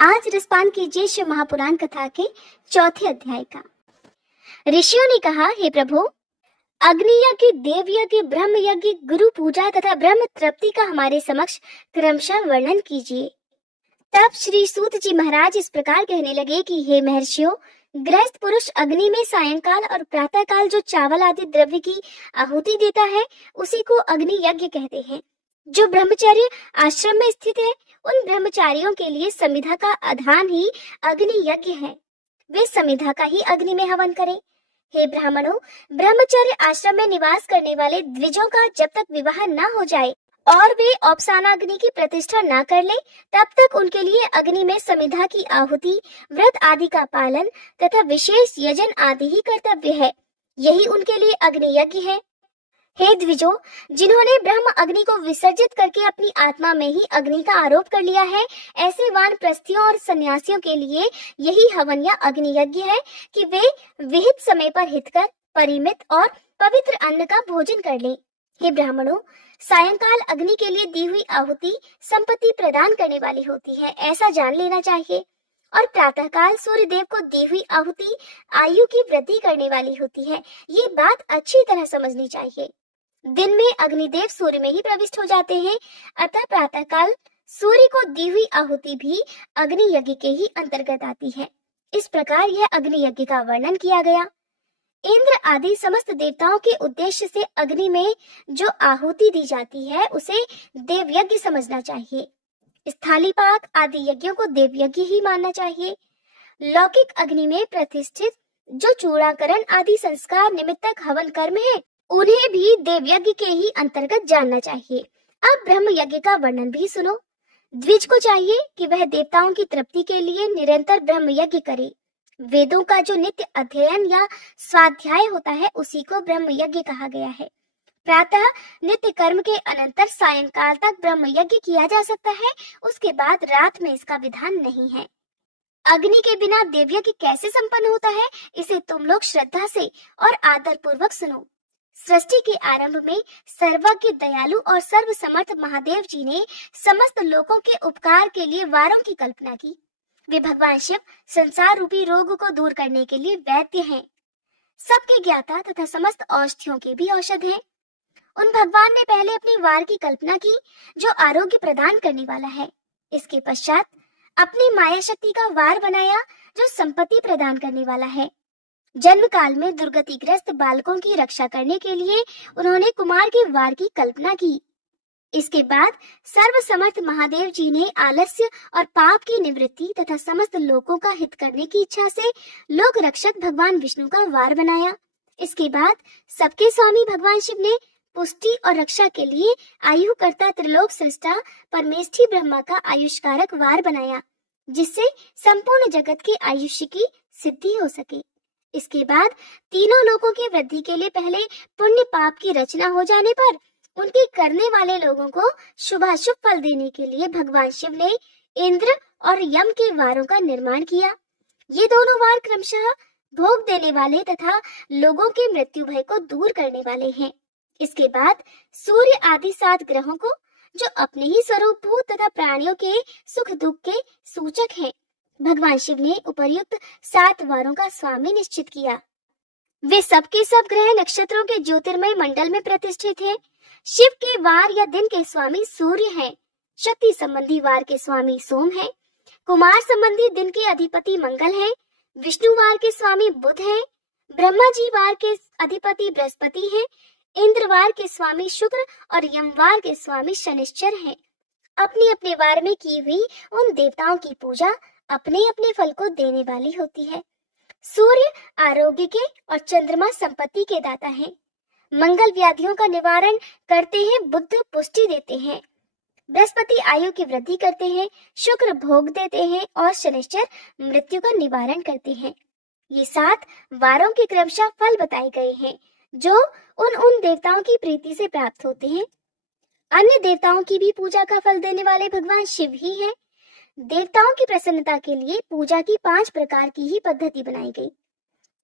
आज रसपान कीजिए शिव महापुराण कथा के चौथे अध्याय का। ऋषियों ने कहा, हे प्रभु, अग्नि यज्ञ, देव यज्ञ, ब्रह्म यज्ञ, गुरु पूजा तथा ब्रह्म तृप्ति का हमारे समक्ष क्रमशः वर्णन कीजिए। तब श्री सूत जी महाराज इस प्रकार कहने लगे कि हे महर्षियों, गृहस्थ पुरुष अग्नि में सायंकाल और प्रातः काल जो चावल आदि द्रव्य की आहुति देता है उसी को अग्नि यज्ञ कहते हैं। जो ब्रह्मचर्य आश्रम में स्थित है उन ब्रह्मचारियों के लिए समिधा का आधान ही अग्नि यज्ञ है। वे समिधा का ही अग्नि में हवन करें। हे ब्राह्मणों, ब्रह्मचर्य आश्रम में निवास करने वाले द्विजों का जब तक विवाह न हो जाए और वे औपसानाग्नि की प्रतिष्ठा न कर ले तब तक उनके लिए अग्नि में समिधा की आहुति, व्रत आदि का पालन तथा विशेष यजन आदि ही कर्तव्य है। यही उनके लिए अग्नि यज्ञ है। हे द्विजों, जिन्होंने ब्रह्म अग्नि को विसर्जित करके अपनी आत्मा में ही अग्नि का आरोप कर लिया है, ऐसे वानप्रस्थियों और सन्यासियों के लिए यही हवन या अग्नि यज्ञ है कि वे विहित समय पर हितकर, परिमित और पवित्र अन्न का भोजन कर लें। हे ब्राह्मणों, सायंकाल अग्नि के लिए दी हुई आहुति संपत्ति प्रदान करने वाली होती है, ऐसा जान लेना चाहिए। और प्रातःकाल सूर्य देव को दी हुई आहुति आयु की वृद्धि करने वाली होती है। ये बात अच्छी तरह समझनी चाहिए। दिन में अग्निदेव सूर्य में ही प्रविष्ट हो जाते हैं, अतः प्रातःकाल सूर्य को दी हुई आहुति भी अग्नि यज्ञ के ही अंतर्गत आती है। इस प्रकार यह अग्नि यज्ञ का वर्णन किया गया। इंद्र आदि समस्त देवताओं के उद्देश्य से अग्नि में जो आहुति दी जाती है उसे देव यज्ञ समझना चाहिए। स्थालीपाक आदि यज्ञों को देव यज्ञ ही मानना चाहिए। लौकिक अग्नि में प्रतिष्ठित जो चूड़ाकरण आदि संस्कार निमित्तक हवन कर्म है उन्हें भी देव यज्ञ के ही अंतर्गत जानना चाहिए। अब ब्रह्म यज्ञ का वर्णन भी सुनो। द्विज को चाहिए कि वह देवताओं की तृप्ति के लिए निरंतर ब्रह्म यज्ञ करे। वेदों का जो नित्य अध्ययन या स्वाध्याय होता है उसी को ब्रह्म यज्ञ कहा गया है। प्रातः नित्य कर्म के अनंतर सायंकाल तक ब्रह्म यज्ञ किया जा सकता है, उसके बाद रात में इसका विधान नहीं है। अग्नि के बिना देव यज्ञ कैसे संपन्न होता है, इसे तुम लोग श्रद्धा से और आदर पूर्वक सुनो। सृष्टि के आरंभ में सर्वज्ञ, दयालु और सर्वसमर्थ महादेव जी ने समस्त लोगों के उपकार के लिए वारों की कल्पना की। वे भगवान शिव संसार रूपी रोग को दूर करने के लिए वैद्य हैं, सबके ज्ञाता तथा समस्त औषधियों के भी औषध हैं। उन भगवान ने पहले अपनी वार की कल्पना की जो आरोग्य प्रदान करने वाला है। इसके पश्चात अपनी माया शक्ति का वार बनाया जो संपत्ति प्रदान करने वाला है। जन्म काल में दुर्गतिग्रस्त बालकों की रक्षा करने के लिए उन्होंने कुमार के वार की कल्पना की। इसके बाद सर्वसमर्थ महादेव जी ने आलस्य और पाप की निवृत्ति तथा समस्त लोगों का हित करने की इच्छा से लोक रक्षक भगवान विष्णु का वार बनाया। इसके बाद सबके स्वामी भगवान शिव ने पुष्टि और रक्षा के लिए आयु कर्ता त्रिलोक सृष्टा परमेष्ठी ब्रह्मा का आयुष्कारक वार बनाया, जिससे संपूर्ण जगत के आयुष्य की सिद्धि हो सके। इसके बाद तीनों लोकों की वृद्धि के लिए पहले पुण्य पाप की रचना हो जाने पर उनके करने वाले लोगों को शुभाशुभ फल देने के लिए भगवान शिव ने इंद्र और यम के वारों का निर्माण किया। ये दोनों वार क्रमशः भोग देने वाले तथा लोगों के मृत्यु भय को दूर करने वाले हैं। इसके बाद सूर्य आदि 7 ग्रहों को जो अपने ही स्वरूप भूत तथा प्राणियों के सुख दुख के सूचक हैं, भगवान शिव ने उपर्युक्त 7 वारों का स्वामी निश्चित किया। वे सबके सब ग्रह नक्षत्रों के ज्योतिर्मय मंडल में प्रतिष्ठित हैं। शिव के वार या दिन के स्वामी सूर्य हैं। शक्ति संबंधी वार के स्वामी सोम हैं। कुमार संबंधी दिन के अधिपति मंगल हैं। विष्णु वार के स्वामी बुध हैं। ब्रह्मा जी वार के अधिपति बृहस्पति हैं। इंद्रवार के स्वामी शुक्र और यमवार के स्वामी शनिश्चर हैं। अपने अपने वार में की हुई उन देवताओं की पूजा अपने अपने फल को देने वाली होती है। सूर्य आरोग्य के और चंद्रमा संपत्ति के दाता हैं। मंगल व्याधियों का निवारण करते हैं, बुध पुष्टि देते हैं, बृहस्पति आयु की वृद्धि करते हैं, शुक्र भोग देते हैं और शनिश्चर मृत्यु का निवारण करते हैं। ये 7 वारों के क्रमशः फल बताए गए हैं जो उन देवताओं की प्रीति से प्राप्त होते हैं। अन्य देवताओं की भी पूजा का फल देने वाले भगवान शिव ही हैं। देवताओं की प्रसन्नता के लिए पूजा की 5 प्रकार की ही पद्धति बनाई गई।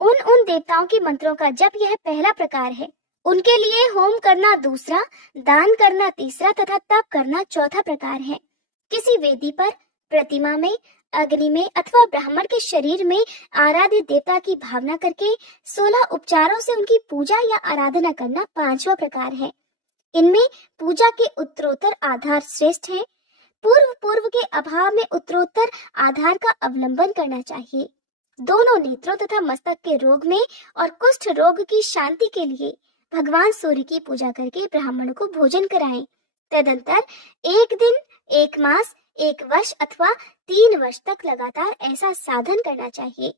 उन देवताओं के मंत्रों का जप यह पहला प्रकार है। उनके लिए होम करना दूसरा, दान करना तीसरा तथा तप करना चौथा प्रकार है। किसी वेदी पर, प्रतिमा में, अग्नि में अथवा ब्राह्मण के शरीर में आराध्य देवता की भावना करके 16 उपचारों से उनकी पूजा या आराधना करना 5वां प्रकार है। इनमें पूजा के उत्तरोत्तर आधार श्रेष्ठ है। पूर्व के अभाव में उत्तरोत्तर आधार का अवलंबन करना चाहिए। दोनों नेत्रों तथा मस्तक के रोग में और कुष्ठ रोग की शांति के लिए भगवान सूर्य की पूजा करके ब्राह्मणों को भोजन कराएं। तदंतर 1 दिन, 1 मास, 1 वर्ष अथवा 3 वर्ष तक लगातार ऐसा साधन करना चाहिए।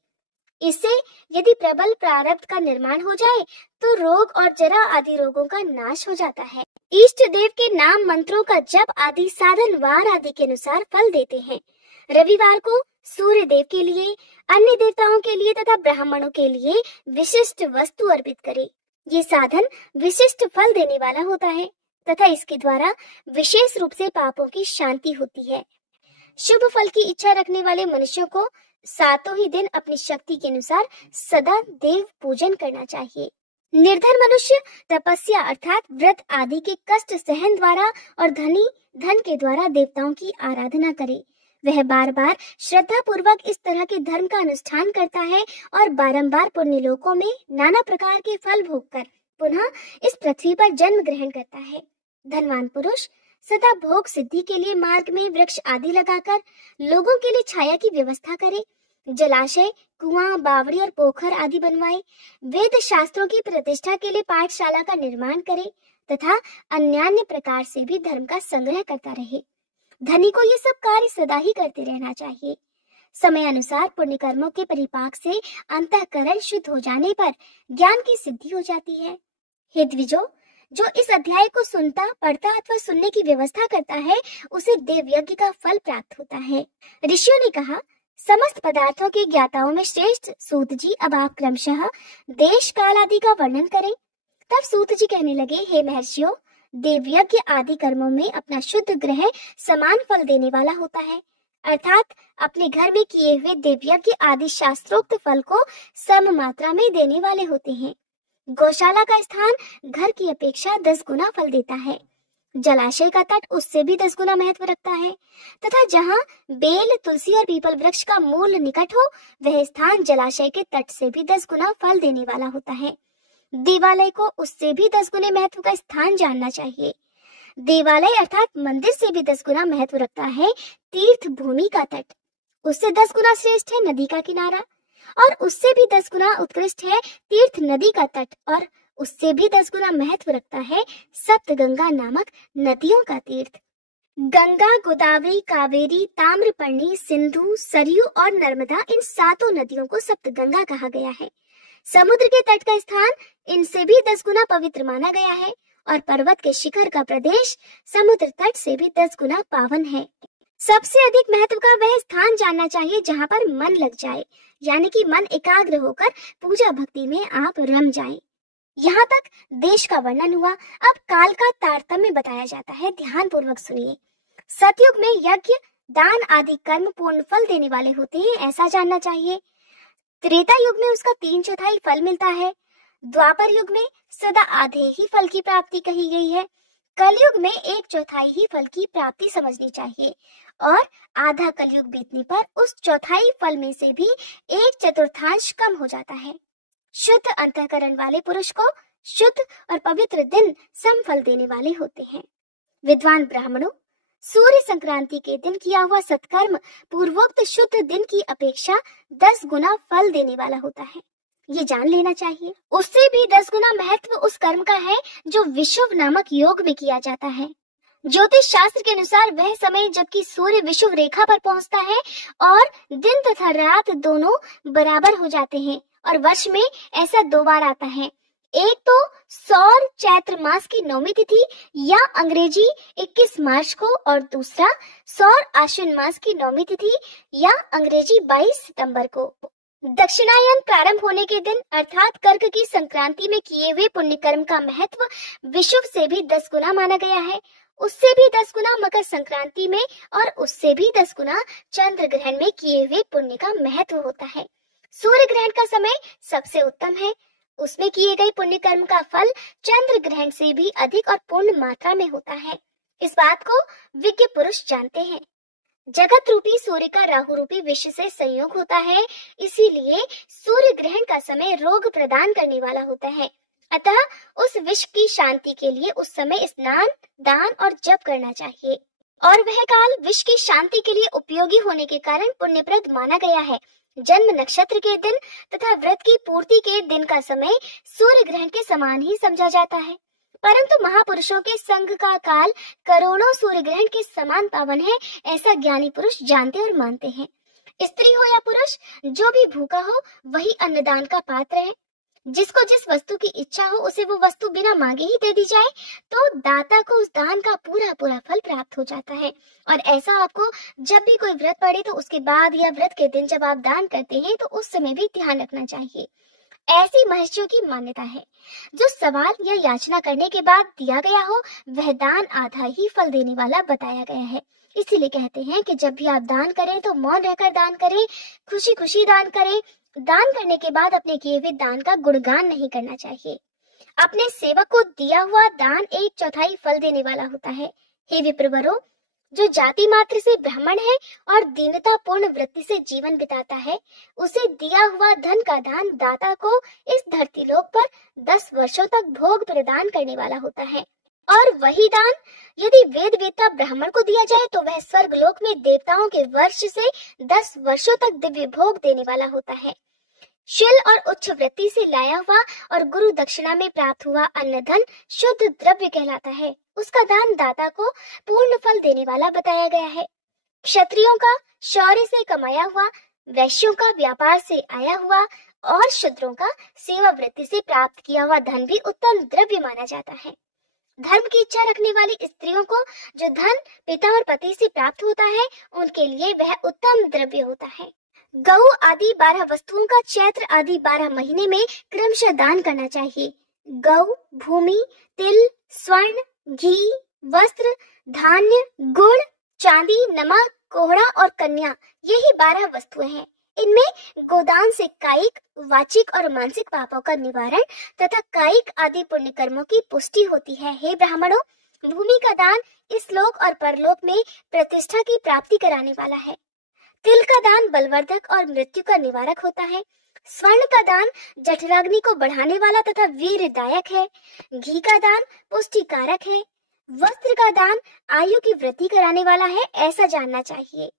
इससे यदि प्रबल प्रारब्ध का निर्माण हो जाए तो रोग और जरा आदि रोगों का नाश हो जाता है। इष्ट देव के नाम मंत्रों का जप आदि साधन वार आदि के अनुसार फल देते हैं। रविवार को सूर्य देव के लिए, अन्य देवताओं के लिए तथा ब्राह्मणों के लिए विशिष्ट वस्तु अर्पित करें। ये साधन विशिष्ट फल देने वाला होता है तथा इसके द्वारा विशेष रूप से पापों की शांति होती है। शुभ फल की इच्छा रखने वाले मनुष्यों को 7 ही दिन अपनी शक्ति के अनुसार सदा देव पूजन करना चाहिए। निर्धन मनुष्य तपस्या अर्थात व्रत आदि के कष्ट सहन द्वारा और धनी धन के द्वारा देवताओं की आराधना करे। वह बार बार श्रद्धा पूर्वक इस तरह के धर्म का अनुष्ठान करता है और बारंबार पुण्य लोकों में नाना प्रकार के फल भोगकर पुनः इस पृथ्वी पर जन्म ग्रहण करता है। धनवान पुरुष सदा भोग सिद्धि के लिए मार्ग में वृक्ष आदि लगाकर लोगों के लिए छाया की व्यवस्था करे, जलाशय, कुआं, बावड़ी और पोखर आदि बनवाए, वेद शास्त्रों की प्रतिष्ठा के लिए पाठशाला का निर्माण करे तथा अन्यान्य प्रकार से भी धर्म का संग्रह करता रहे। धनी को ये सब कार्य सदा ही करते रहना चाहिए। समय अनुसार पुण्य कर्मों के परिपाक से अंतःकरण शुद्ध हो जाने पर ज्ञान की सिद्धि हो जाती है। हे द्विजो, जो इस अध्याय को सुनता, पढ़ता अथवा सुनने की व्यवस्था करता है उसे देव यज्ञ का फल प्राप्त होता है। ऋषियों ने कहा, समस्त पदार्थों के ज्ञाताओं में श्रेष्ठ सूत जी अब आप क्रमशः देश काल आदि का वर्णन करें। तब सूत जी कहने लगे, हे महर्षियों, देवयज्ञ आदि कर्मों में अपना शुद्ध ग्रह समान फल देने वाला होता है, अर्थात अपने घर में किए हुए देवयज्ञ आदि शास्त्रोक्त फल को सम मात्रा में देने वाले होते हैं। गौशाला का स्थान घर की अपेक्षा 10 गुना फल देता है। जलाशय का तट उससे भी 10 गुना महत्व रखता है तथा जहाँ बेल, तुलसी और पीपल वृक्ष का मूल निकट हो वह स्थान जलाशय के तट से भी 10 गुना फल देने वाला होता है। देवालय को उससे भी 10 गुने महत्व का स्थान जानना चाहिए। देवालय अर्थात मंदिर से भी 10 गुना महत्व रखता है तीर्थ भूमि का तट, उससे 10 गुना श्रेष्ठ है नदी का किनारा, और उससे भी 10 गुना उत्कृष्ट है तीर्थ नदी का तट, और उससे भी 10 गुना महत्व रखता है सप्तगंगा नामक नदियों का तीर्थ। गंगा, गोदावरी, कावेरी, ताम्रपर्णी, सिंधु, सरयू और नर्मदा, इन 7 नदियों को सप्तगंगा कहा गया है। समुद्र के तट का स्थान इनसे भी 10 गुना पवित्र माना गया है और पर्वत के शिखर का प्रदेश समुद्र तट से भी 10 गुना पावन है। सबसे अधिक महत्व का वह स्थान जानना चाहिए जहाँ पर मन लग जाए, यानी कि मन एकाग्र होकर पूजा भक्ति में आप रम जाएं। यहाँ तक देश का वर्णन हुआ। अब काल का तारतम्य बताया जाता है, ध्यान पूर्वक सुनिए। सतयुग में यज्ञ, दान आदि कर्म पूर्ण फल देने वाले होते हैं, ऐसा जानना चाहिए। त्रेता युग में उसका 3/4 फल मिलता है। द्वापर युग में सदा आधे ही फल की प्राप्ति कही गई है। कलयुग में 1/4 ही फल की प्राप्ति समझनी चाहिए और आधा कलयुग बीतने पर उस 1/4 फल में से भी 1/4 कम हो जाता है। शुद्ध अंतःकरण वाले पुरुष को शुद्ध और पवित्र दिन सम फल देने वाले होते हैं। विद्वान ब्राह्मणों, सूर्य संक्रांति के दिन किया हुआ सत्कर्म पूर्वोक्त शुद्ध दिन की अपेक्षा 10 गुना फल देने वाला होता है, ये जान लेना चाहिए। उससे भी 10 गुना महत्व उस कर्म का है जो विषुव नामक योग में किया जाता है। ज्योतिष शास्त्र के अनुसार वह समय जबकि सूर्य विषुव रेखा पर पहुंचता है और दिन तथा रात दोनों बराबर हो जाते हैं, और वर्ष में ऐसा 2 बार आता है। एक तो सौर चैत्र मास की 9वीं तिथि या अंग्रेजी 21 मार्च को, और दूसरा सौर आश्विन मास की 9वीं तिथि या अंग्रेजी 22 सितंबर को। दक्षिणायन प्रारंभ होने के दिन अर्थात कर्क की संक्रांति में किए हुए पुण्य कर्म का महत्व विषुव से भी 10 गुना माना गया है। उससे भी 10 गुना मकर संक्रांति में और उससे भी 10 गुना चंद्र ग्रहण में किए हुए पुण्य का महत्व होता है। सूर्य ग्रहण का समय सबसे उत्तम है, उसमें किए गए पुण्य कर्म का फल चंद्र ग्रहण से भी अधिक और पूर्ण मात्रा में होता है। इस बात को विज्ञ पुरुष जानते हैं। जगत रूपी सूर्य का राहु रूपी विष से संयोग होता है, इसीलिए सूर्य ग्रहण का समय रोग प्रदान करने वाला होता है। अतः उस विष की शांति के लिए उस समय स्नान, दान और जप करना चाहिए। और वह काल विष की शांति के लिए उपयोगी होने के कारण पुण्यप्रद माना गया है। जन्म नक्षत्र के दिन तथा व्रत की पूर्ति के दिन का समय सूर्य ग्रहण के समान ही समझा जाता है, परंतु महापुरुषों के संग का काल करोड़ों सूर्य ग्रहण के समान पावन है, ऐसा ज्ञानी पुरुष जानते और मानते हैं। स्त्री हो या पुरुष, जो भी भूखा हो वही अन्नदान का पात्र है। जिसको जिस वस्तु की इच्छा हो उसे वो वस्तु बिना मांगे ही दे दी जाए तो दाता को उस दान का पूरा पूरा फल प्राप्त हो जाता है। और ऐसा आपको जब भी कोई व्रत पड़े तो उसके बाद या व्रत के दिन जब आप दान करते हैं तो उस समय भी ध्यान रखना चाहिए। ऐसी महर्षियों की मान्यता है, जो सवाल या याचना करने के बाद दिया गया हो वह दान आधा ही फल देने वाला बताया गया है। इसीलिए कहते हैं कि जब भी आप दान करें तो मौन रहकर दान करें, खुशी खुशी दान करें। दान करने के बाद अपने किए हुए दान का गुणगान नहीं करना चाहिए। अपने सेवक को दिया हुआ दान 1/4 फल देने वाला होता है। हे विप्रवरों, जो जाति मात्र से ब्राह्मण है और दीनता पूर्ण वृत्ति से जीवन बिताता है, उसे दिया हुआ धन का दान दाता को इस धरती लोक पर 10 वर्षों तक भोग प्रदान करने वाला होता है। और वही दान यदि वेद वेत्ता ब्राह्मण को दिया जाए तो वह स्वर्ग लोक में देवताओं के वर्ष से 10 वर्षों तक दिव्य भोग देने वाला होता है। शील और उच्च वृत्ति से लाया हुआ और गुरु दक्षिणा में प्राप्त हुआ अन्न धन शुद्ध द्रव्य कहलाता है। उसका दान दाता को पूर्ण फल देने वाला बताया गया है। क्षत्रियों का शौर्य से कमाया हुआ, वैश्यों का व्यापार से आया हुआ और शूद्रों का सेवा वृत्ति से प्राप्त किया हुआ धन भी उत्तम द्रव्य माना जाता है। धर्म की इच्छा रखने वाली स्त्रियों को जो धन पिता और पति से प्राप्त होता है, उनके लिए वह उत्तम द्रव्य होता है। गऊ आदि 12 वस्तुओं का चैत्र आदि 12 महीने में क्रमशः दान करना चाहिए। गऊ, भूमि, तिल, स्वर्ण, घी, वस्त्र, धान्य, गुड़, चांदी, नमक, कोहड़ा और कन्या, यही 12 वस्तुएं हैं। इनमें गोदान से कायिक, वाचिक और मानसिक पापों का निवारण तथा कायिक आदि पुण्य कर्मों की पुष्टि होती है। हे ब्राह्मणों, भूमि का दान इस लोक और परलोक में प्रतिष्ठा की प्राप्ति कराने वाला है। तिल का दान बलवर्धक और मृत्यु का निवारक होता है। स्वर्ण का दान जठराग्नि को बढ़ाने वाला तथा वीरदायक है। घी का दान पुष्टिकारक है। वस्त्र का दान आयु की वृद्धि कराने वाला है, ऐसा जानना चाहिए।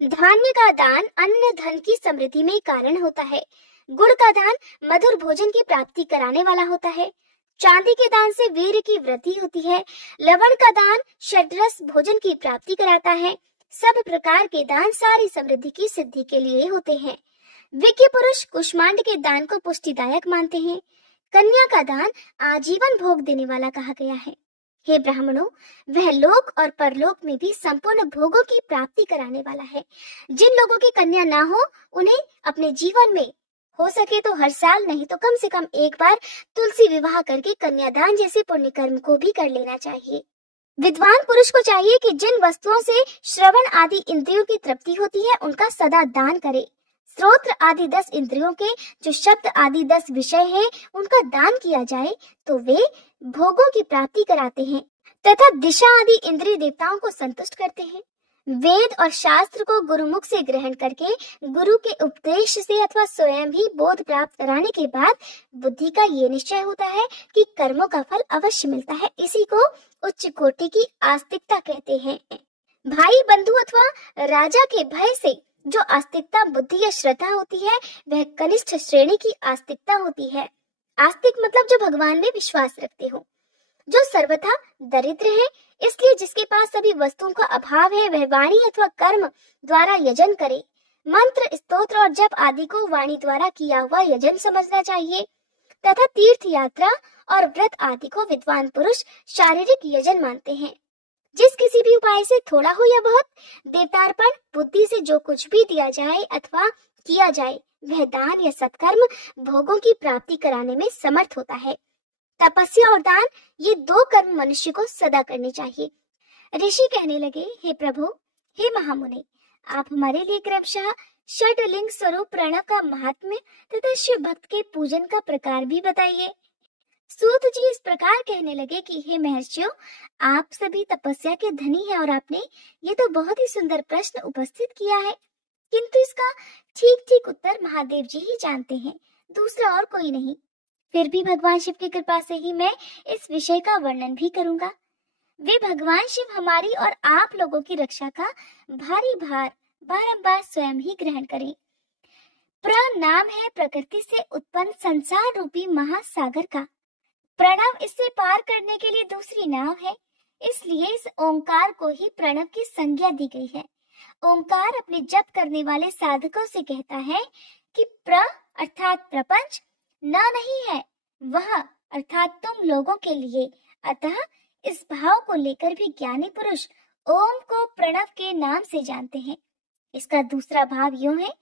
धान्य का दान अन्न धन की समृद्धि में कारण होता है। गुड़ का दान मधुर भोजन की प्राप्ति कराने वाला होता है। चांदी के दान से वीर की वृद्धि होती है। लवण का दान षड्रस भोजन की प्राप्ति कराता है। सब प्रकार के दान सारी समृद्धि की सिद्धि के लिए होते हैं। विज्ञ पुरुष कुष्मांड के दान को पुष्टिदायक मानते हैं। कन्या का दान आजीवन भोग देने वाला कहा गया है। हे ब्राह्मणों, वह लोक और परलोक में भी संपूर्ण भोगों की प्राप्ति कराने वाला है। जिन लोगों की कन्या ना हो, उन्हें अपने जीवन में हो सके तो हर साल नहीं तो कम से कम एक बार तुलसी विवाह करके कन्यादान जैसे पुण्य कर्म को भी कर लेना चाहिए। विद्वान पुरुष को चाहिए कि जिन वस्तुओं से श्रवण आदि इंद्रियों की तृप्ति होती है उनका सदा दान करे। श्रोत्र आदि 10 इंद्रियों के जो शब्द आदि 10 विषय हैं, उनका दान किया जाए तो वे भोगों की प्राप्ति कराते हैं तथा दिशा आदि इंद्रिय देवताओं को संतुष्ट करते हैं। वेद और शास्त्र को गुरुमुख से ग्रहण करके गुरु के उपदेश से अथवा स्वयं ही बोध प्राप्त कराने के बाद बुद्धि का ये निश्चय होता है कि कर्मों का फल अवश्य मिलता है। इसी को उच्च कोटि की आस्तिकता कहते हैं। भाई बंधु अथवा राजा के भय से जो आस्तिकता बुद्धि या श्रद्धा होती है, वह कनिष्ठ श्रेणी की आस्तिकता होती है। आस्तिक मतलब जो भगवान में विश्वास रखते हो, जो सर्वथा दरिद्र है, इसलिए जिसके पास सभी वस्तुओं का अभाव है वह वाणी अथवा कर्म द्वारा यजन करे। मंत्र, स्तोत्र और जप आदि को वाणी द्वारा किया हुआ यजन समझना चाहिए तथा तीर्थ यात्रा और व्रत आदि को विद्वान पुरुष शारीरिक यजन मानते हैं। जिस किसी भी उपाय से थोड़ा हो या बहुत देवतार्पण बुद्धि से जो कुछ भी दिया जाए अथवा किया जाए, वह दान या सत्कर्म भोगों की प्राप्ति कराने में समर्थ होता है। तपस्या और दान, ये 2 कर्म मनुष्य को सदा करने चाहिए। ऋषि कहने लगे, हे प्रभु, हे महामुनि, आप हमारे लिए क्रमशः षडलिंग स्वरूप प्रणव का महात्म्य तथा शिव भक्त के पूजन का प्रकार भी बताइए। सूत जी इस प्रकार कहने लगे कि हे महर्षियों, आप सभी तपस्या के धनी हैं और आपने ये तो बहुत ही सुंदर प्रश्न उपस्थित किया है, किंतु इसका ठीक ठीक उत्तर महादेव जी ही जानते हैं, दूसरा और कोई नहीं। फिर भी भगवान शिव की कृपा से ही मैं इस विषय का वर्णन भी करूंगा। वे भगवान शिव हमारी और आप लोगों की रक्षा का भारी भार बारंबार स्वयं ही ग्रहण करें। प्रनाम है प्रकृति से उत्पन्न संसार रूपी महासागर का। प्रणव इससे पार करने के लिए दूसरी नाव है, इसलिए इस ओंकार को ही प्रणव की संज्ञा दी गई है। ओंकार अपने जप करने वाले साधकों से कहता है कि प्र अर्थात प्रपंच न नहीं है, वह अर्थात तुम लोगों के लिए। अतः इस भाव को लेकर भी ज्ञानी पुरुष ओम को प्रणव के नाम से जानते हैं। इसका दूसरा भाव यूं है,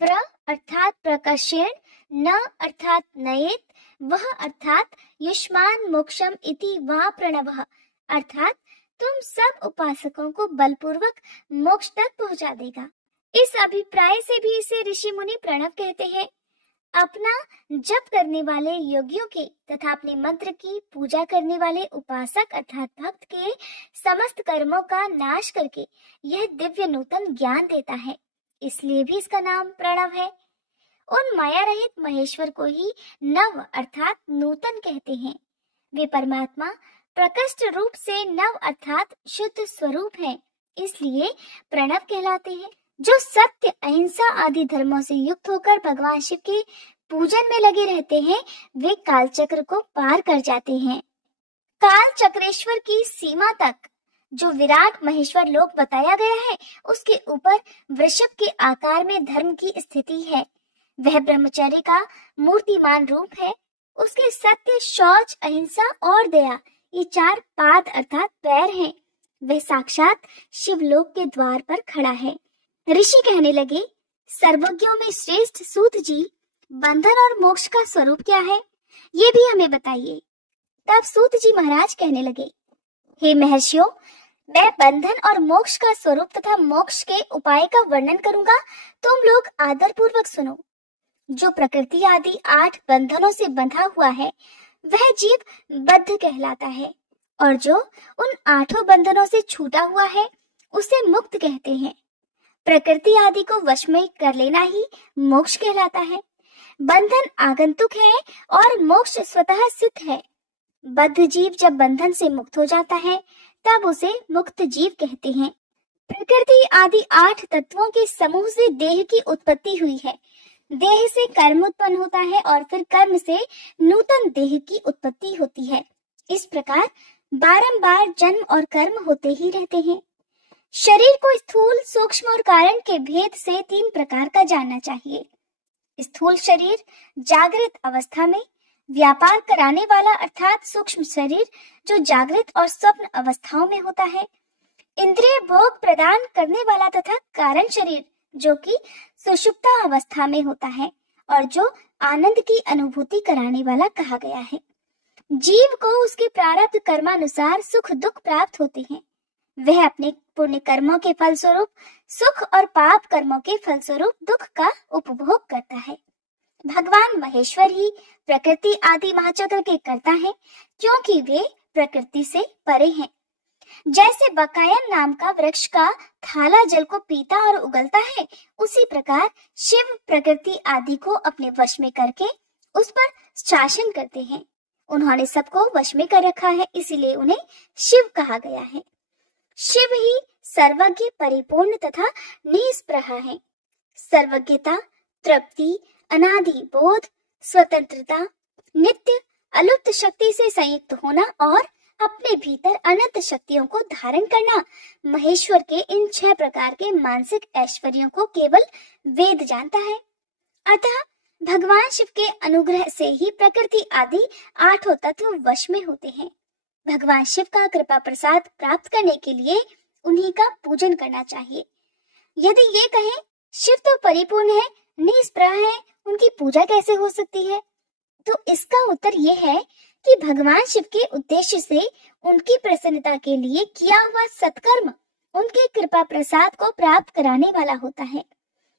प्र अर्थात प्रकर्षेण, न अर्थात नयेत, वह अर्थात युष्मान मोक्षम इति वा प्रणवः, अर्थात तुम सब उपासकों को बलपूर्वक मोक्ष तक पहुंचा देगा। इस अभिप्राय से भी इसे ऋषि मुनि प्रणव कहते हैं। अपना जप करने वाले योगियों के तथा अपने मंत्र की पूजा करने वाले उपासक अर्थात भक्त के समस्त कर्मों का नाश करके यह दिव्य नूतन ज्ञान देता है, इसलिए भी इसका नाम प्रणव है। उन माया रहित महेश्वर को ही नव अर्थात नूतन कहते हैं। वे परमात्मा प्रकृष्ट रूप से नव अर्थात शुद्ध स्वरूप है, इसलिए प्रणव कहलाते हैं। जो सत्य अहिंसा आदि धर्मों से युक्त होकर भगवान शिव के पूजन में लगे रहते हैं, वे काल चक्र को पार कर जाते हैं। काल चक्रेश्वर की सीमा तक जो विराट महेश्वर लोक बताया गया है, उसके ऊपर वृषभ के आकार में धर्म की स्थिति है। वह ब्रह्मचर्य का मूर्तिमान रूप है। उसके सत्य, शौच, अहिंसा और दया ये चार पाद अर्थात पैर हैं। वह साक्षात शिवलोक के द्वार पर खड़ा है। ऋषि कहने लगे, सर्वज्ञों में श्रेष्ठ सूत जी, बंधन और मोक्ष का स्वरूप क्या है, ये भी हमें बताइए। तब सूत जी महाराज कहने लगे, हे महर्षियों, मैं बंधन और मोक्ष का स्वरूप तथा मोक्ष के उपाय का वर्णन करूंगा, तुम लोग आदर पूर्वक सुनो। जो प्रकृति आदि 8 बंधनों से बंधा हुआ है, वह जीव बद्ध कहलाता है, और जो उन 8 बंधनों से छूटा हुआ है, उसे मुक्त कहते हैं। प्रकृति आदि को वश में कर लेना ही मोक्ष कहलाता है। बंधन आगंतुक है और मोक्ष स्वतः सिद्ध है। बद्ध जीव जब बंधन से मुक्त हो जाता है, तब उसे मुक्त जीव कहते हैं। प्रकृति आदि 8 तत्वों के समूह से देह की उत्पत्ति हुई है। देह से कर्म उत्पन्न होता है और फिर कर्म से नूतन देह की उत्पत्ति होती है। इस प्रकार बारंबार जन्म और कर्म होते ही रहते हैं। शरीर को स्थूल, सूक्ष्म और कारण के भेद से 3 प्रकार का जानना चाहिए। स्थूल शरीर जागृत अवस्था में, व्यापार कराने वाला अर्थात सूक्ष्म शरीर जो जागृत और स्वप्न अवस्थाओं में होता है, इंद्रिय भोग प्रदान करने वाला तथा कारण शरीर जो कि सुषुप्ता अवस्था में होता है और जो आनंद की अनुभूति कराने वाला कहा गया है। जीव को उसके प्रारब्ध कर्मानुसार सुख दुख प्राप्त होते हैं। वह अपने पुण्य कर्मों के फलस्वरूप सुख और पाप कर्मों के फलस्वरूप दुख का उपभोग करता है। भगवान महेश्वर ही प्रकृति आदि महाचक्र के कर्ता हैं, क्योंकि वे प्रकृति से परे हैं। जैसे बकायन नाम का वृक्ष का थाला जल को पीता और उगलता है, उसी प्रकार शिव प्रकृति आदि को अपने वश में करके उस पर शासन करते हैं। उन्होंने सबको वश में कर रखा है, इसीलिए उन्हें शिव कहा गया है। शिव ही सर्वज्ञ, परिपूर्ण तथा निष्प्रह है। सर्वज्ञता, तृप्ति, अनादि बोध, स्वतंत्रता, नित्य अलुप्त शक्ति से संयुक्त होना और अपने भीतर अनंत शक्तियों को धारण करना, महेश्वर के इन 6 प्रकार के मानसिक ऐश्वर्यों को केवल वेद जानता है। अतः भगवान शिव के अनुग्रह से ही प्रकृति आदि 8 तत्व वश में होते हैं। भगवान शिव का कृपा प्रसाद प्राप्त करने के लिए उन्हीं का पूजन करना चाहिए। यदि ये कहें शिव तो परिपूर्ण है, निष्प्रह है, उनकी पूजा कैसे हो सकती है, तो इसका उत्तर ये है कि भगवान शिव के उद्देश्य से उनकी प्रसन्नता के लिए किया हुआ सत्कर्म उनके कृपा प्रसाद को प्राप्त कराने वाला होता है।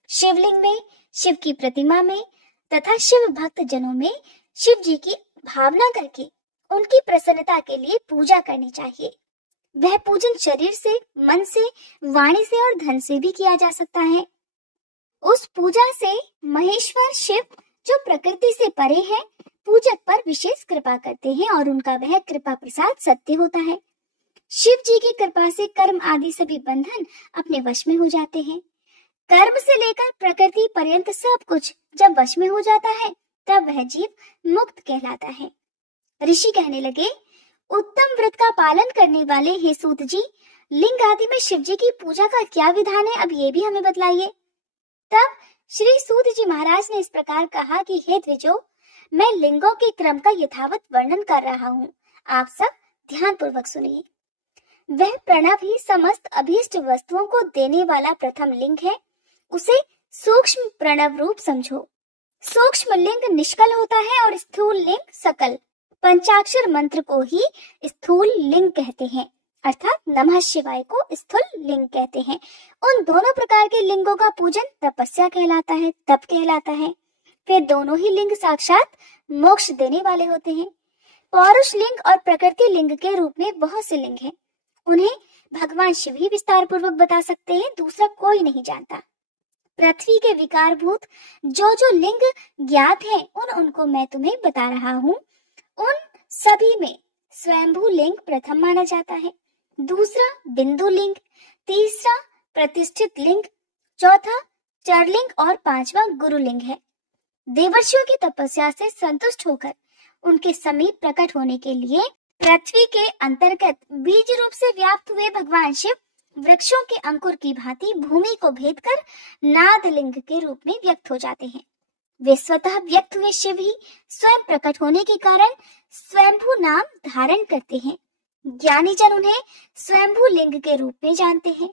शिवलिंग में, शिव की प्रतिमा में तथा शिव भक्त जनों में शिव जी की भावना करके उनकी प्रसन्नता के लिए पूजा करनी चाहिए। वह पूजन शरीर से, मन से, वाणी से और धन से भी किया जा सकता है। उस पूजा से महेश्वर शिव, जो प्रकृति से परे है, पूजक पर विशेष कृपा करते हैं और उनका वह कृपा प्रसाद सत्य होता है। शिव जी की कृपा से कर्म आदि सभी बंधन अपने वश में हो जाते हैं। कर्म से लेकर प्रकृति पर्यंत सब कुछ जब वश में हो जाता है, तब वह जीव मुक्त कहलाता है। ऋषि कहने लगे, उत्तम व्रत का पालन करने वाले हे सूत जी, लिंग आदि में शिव जी की पूजा का क्या विधान है, अब ये भी हमें बतलाइए। तब श्री सूत जी महाराज ने इस प्रकार कहा कि हे द्विजों, मैं लिंगों के क्रम का यथावत वर्णन कर रहा हूँ, आप सब ध्यान पूर्वक सुनिए। वह प्रणव ही समस्त अभीष्ट वस्तुओं को देने वाला प्रथम लिंग है। उसे सूक्ष्म प्रणव रूप समझो। सूक्ष्म लिंग निष्कल होता है और स्थूल लिंग सकल। पंचाक्षर मंत्र को ही स्थूल लिंग कहते हैं, अर्थात नमः शिवाय को स्थूल लिंग कहते हैं। उन दोनों प्रकार के लिंगों का पूजन तपस्या कहलाता है, तप कहलाता है। वे दोनों ही लिंग साक्षात मोक्ष देने वाले होते हैं। पौरुष लिंग और प्रकृति लिंग के रूप में बहुत से लिंग हैं। उन्हें भगवान शिव ही विस्तार पूर्वक बता सकते हैं, दूसरा कोई नहीं जानता। पृथ्वी के विकारभूत जो जो लिंग ज्ञात हैं, उनको मैं तुम्हें बता रहा हूँ। उन सभी में स्वयंभू लिंग प्रथम माना जाता है, दूसरा बिंदु लिंग, तीसरा प्रतिष्ठित लिंग, चौथा चरलिंग और पांचवा गुरुलिंग है। देवर्षियों की तपस्या से संतुष्ट होकर उनके समीप प्रकट होने के लिए पृथ्वी के अंतर्गत बीज रूप से व्याप्त हुए भगवान शिव वृक्षों के अंकुर की भांति भूमि को भेद कर नाद लिंग के रूप में व्यक्त हो जाते हैं। वे स्वतः व्यक्त हुए शिव ही स्वयं प्रकट होने के कारण स्वयंभू नाम धारण करते हैं। ज्ञानी जन उन्हें स्वयंभू लिंग के रूप में जानते हैं।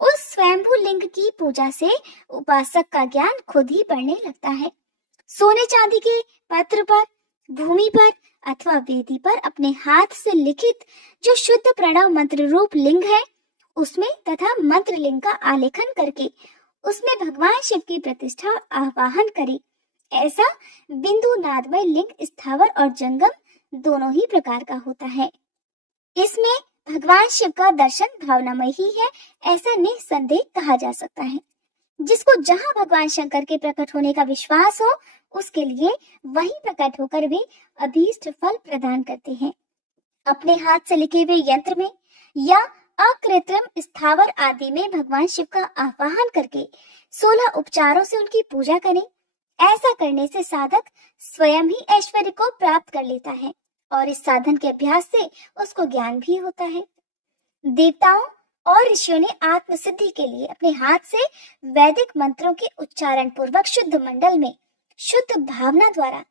उस स्वयंभू लिंग की पूजा से उपासक का ज्ञान खुद ही बढ़ने लगता है। सोने चांदी के पत्र पर, भूमि पर अथवा वेदी पर अपने हाथ से लिखित जो शुद्ध प्रणव मंत्र रूप लिंग है, उसमें तथा मंत्र लिंग का आलेखन करके उसमें भगवान शिव की प्रतिष्ठा और आवाहन करे। ऐसा बिंदु नादमय लिंग स्थावर और जंगम दोनों ही प्रकार का होता है। इसमें भगवान शिव का दर्शन भावनामय ही है, ऐसा निसंदेह कहा जा सकता है। जिसको जहाँ भगवान शंकर के प्रकट होने का विश्वास हो, उसके लिए वही प्रकट होकर वे अभीष्ट फल प्रदान करते हैं। अपने हाथ से लिखे हुए यंत्र में या अकृत्रिम स्थावर आदि में भगवान शिव का आवाहन करके 16 उपचारों से उनकी पूजा करें। ऐसा करने से साधक स्वयं ही ऐश्वर्य को प्राप्त कर लेता है और इस साधन के अभ्यास से उसको ज्ञान भी होता है। देवताओं और ऋषियों ने आत्म सिद्धि के लिए अपने हाथ से वैदिक मंत्रों के उच्चारण पूर्वक शुद्ध मंडल में शुद्ध भावना द्वारा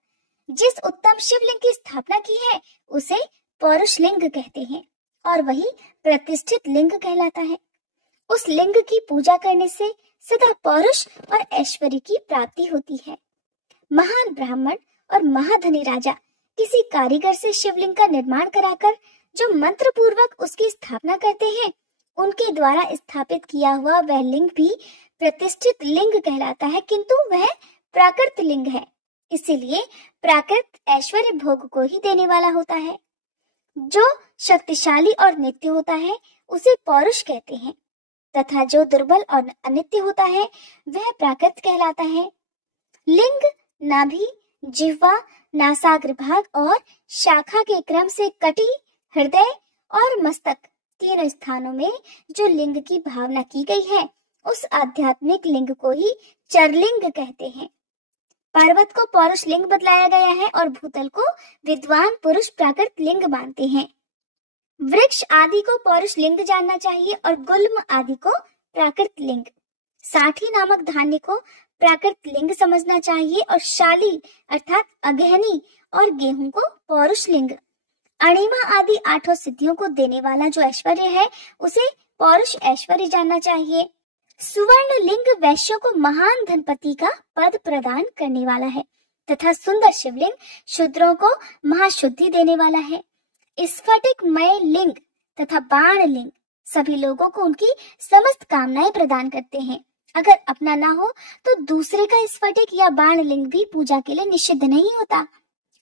जिस उत्तम शिवलिंग की स्थापना की है, उसे पौरुष लिंग कहते हैं और वही प्रतिष्ठित लिंग कहलाता है। उस लिंग की पूजा करने से सदा पौरुष और ऐश्वर्य की प्राप्ति होती है। महान ब्राह्मण और महाधनी राजा किसी कारीगर से शिवलिंग का निर्माण कराकर जो मंत्र पूर्वक उसकी स्थापना करते हैं, उनके द्वारा स्थापित किया हुआ वह लिंग भी प्रतिष्ठित लिंग कहलाता है, किंतु वह प्राकृत लिंग है। इसीलिए प्राकृत ऐश्वर्य भोग को ही देने वाला होता है। जो शक्तिशाली और नित्य होता है उसे पौरुष कहते हैं, तथा जो दुर्बल और अनित्य होता है वह प्राकृत कहलाता है। लिंग नाभि, जिह्वा, नासाग्र भाग और शाखा के क्रम से कटी, हृदय और मस्तक तीनों स्थानों में जो लिंग की भावना की गई है, उस आध्यात्मिक लिंग को ही चरलिंग कहते हैं। पर्वत को पौरुष लिंग बतलाया गया है और भूतल को विद्वान पुरुष प्राकृत लिंग मानते हैं। वृक्ष आदि को पौरुष लिंग जानना चाहिए और गुल्म आदि को प्राकृत लिंग। साठी नामक धान्य को प्राकृत लिंग समझना चाहिए और शाली अर्थात अगहनी और गेहूं को पौरुष लिंग। अणिमा आदि 8 सिद्धियों को देने वाला जो ऐश्वर्य है उसे पौरुष ऐश्वर्य जानना चाहिए। सुवर्ण लिंग वैश्यों को महान धनपति का पद प्रदान करने वाला है तथा सुंदर शिवलिंग शूद्रों को महाशुद्धि देने वाला है। स्फटिकमय लिंग तथा बाण लिंग सभी लोगों को उनकी समस्त कामनाएं प्रदान करते हैं। अगर अपना ना हो तो दूसरे का स्फटिक या बाण लिंग भी पूजा के लिए निषिद्ध नहीं होता।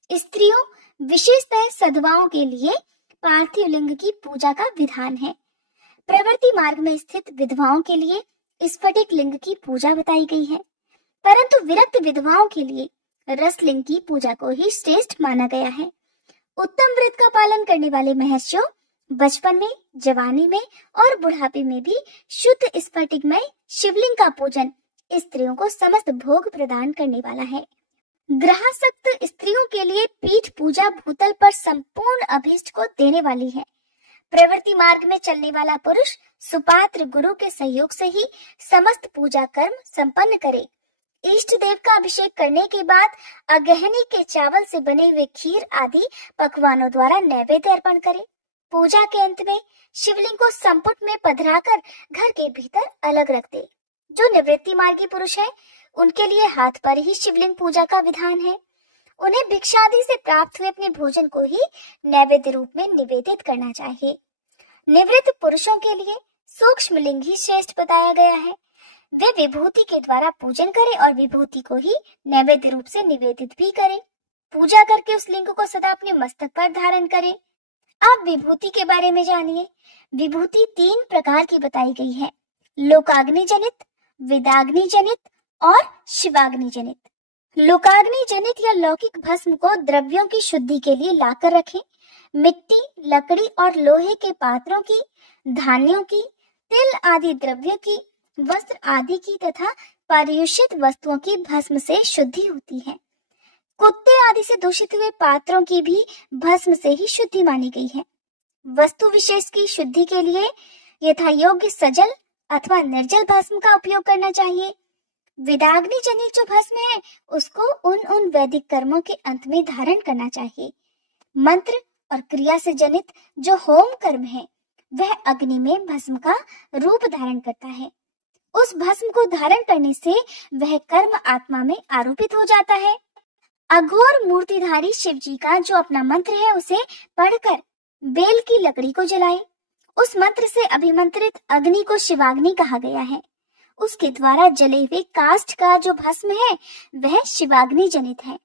स्त्रियों, विशेषतः सधवाओं के लिए पार्थिव लिंग की पूजा का विधान है। प्रवृत्ति मार्ग में स्थित विधवाओं के लिए स्फटिक लिंग की पूजा बताई गई है, परंतु विरक्त विधवाओं के लिए रस लिंग की पूजा को ही श्रेष्ठ माना गया है। उत्तम व्रत का पालन करने वाले महर्षियों बचपन में, जवानी में और बुढ़ापे में भी शुद्ध स्फटिकमय शिवलिंग का पूजन स्त्रियों को समस्त भोग प्रदान करने वाला है। ग्रहासक्त स्त्रियों के लिए पीठ पूजा भूतल पर संपूर्ण अभीष्ट को देने वाली है। प्रवृत्ति मार्ग में चलने वाला पुरुष सुपात्र गुरु के सहयोग से ही समस्त पूजा कर्म संपन्न करे। इष्ट देव का अभिषेक करने के बाद अगहनी के चावल से बने हुए खीर आदि पकवानों द्वारा नैवेद्य अर्पण करे। पूजा के अंत में शिवलिंग को संपुट में पधराकर घर के भीतर अलग रख दे। जो निवृत्ति मार्गी पुरुष है, उनके लिए हाथ पर ही शिवलिंग पूजा का विधान है। उन्हें भिक्षा आदि से प्राप्त हुए अपने भोजन को ही नैवेद्य रूप में निवेदित करना चाहिए। निवृत्त पुरुषों के लिए सूक्ष्म लिंग ही श्रेष्ठ बताया गया है। वे विभूति के द्वारा पूजन करें और विभूति को ही नैवेद्य रूप से निवेदित भी करें। पूजा करके उस लिंग को सदा अपने मस्तक पर धारण करें। अब विभूति के बारे में जानिए। विभूति 3 प्रकार की बताई गई है: लोकाग्नि जनित, वेदाग्नि जनित और शिवाग्नि जनित। लोकाग्नि जनित या लौकिक भस्म को द्रव्यों की शुद्धि के लिए लाकर रखें। मिट्टी, लकड़ी और लोहे के पात्रों की, धान्यों की, तिल आदि द्रव्यों की, वस्त्र आदि की तथा पर्युषित वस्तुओं की भस्म से शुद्धि होती है। कुत्ते आदि से दूषित हुए पात्रों की भी भस्म से ही शुद्धि मानी गई है। वस्तु विशेष की शुद्धि के लिए यथा योग्य सजल अथवा निर्जल भस्म का उपयोग करना चाहिए। वेदाग्नि जनित जो भस्म है, उसको उन वैदिक कर्मों के अंत में धारण करना चाहिए। मंत्र और क्रिया से जनित जो होम कर्म है, वह अग्नि में भस्म का रूप धारण करता है। उस भस्म को धारण करने से वह कर्म आत्मा में आरोपित हो जाता है। अघोर मूर्तिधारी शिव जी का जो अपना मंत्र है, उसे पढ़कर बेल की लकड़ी को जलाए। उस मंत्र से अभिमंत्रित अग्नि को शिवाग्नि कहा गया है। उसके द्वारा जले हुए काष्ठ का जो भस्म है, वह शिवाग्नि जनित है।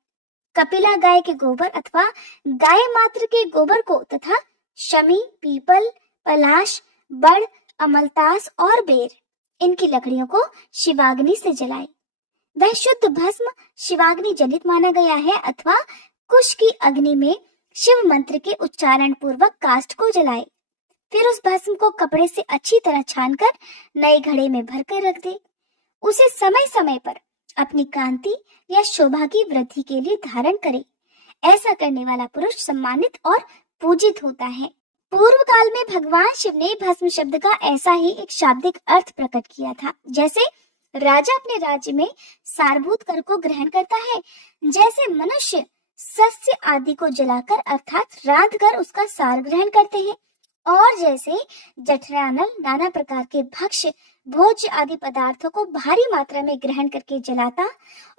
कपिला गाय के गोबर अथवा गाय मात्र के गोबर को तथा शमी, पीपल, पलाश, बड़, अमलतास और बेर, इनकी लकड़ियों को शिवाग्नि से जलाए। वह शुद्ध भस्म शिवाग्नि जनित माना गया है। अथवा कुश की अग्नि में शिव मंत्र के उच्चारण पूर्वक काष्ठ को जलाए। फिर उस भस्म को कपड़े से अच्छी तरह छानकर नए घड़े में भरकर रख दे। उसे समय समय पर अपनी कांति या शोभा की वृद्धि के लिए धारण करे। ऐसा करने वाला पुरुष सम्मानित और पूजित होता है। पूर्व काल में भगवान शिव ने भस्म शब्द का ऐसा ही एक शाब्दिक अर्थ प्रकट किया था। जैसे राजा अपने राज्य में सारभूत कर को ग्रहण करता है, जैसे मनुष्य सस्य आदि को जलाकर अर्थात रांध कर उसका सार ग्रहण करते हैं, और जैसे जठरानल नाना प्रकार के भक्ष्य भोज्य आदि पदार्थों को भारी मात्रा में ग्रहण करके जलाता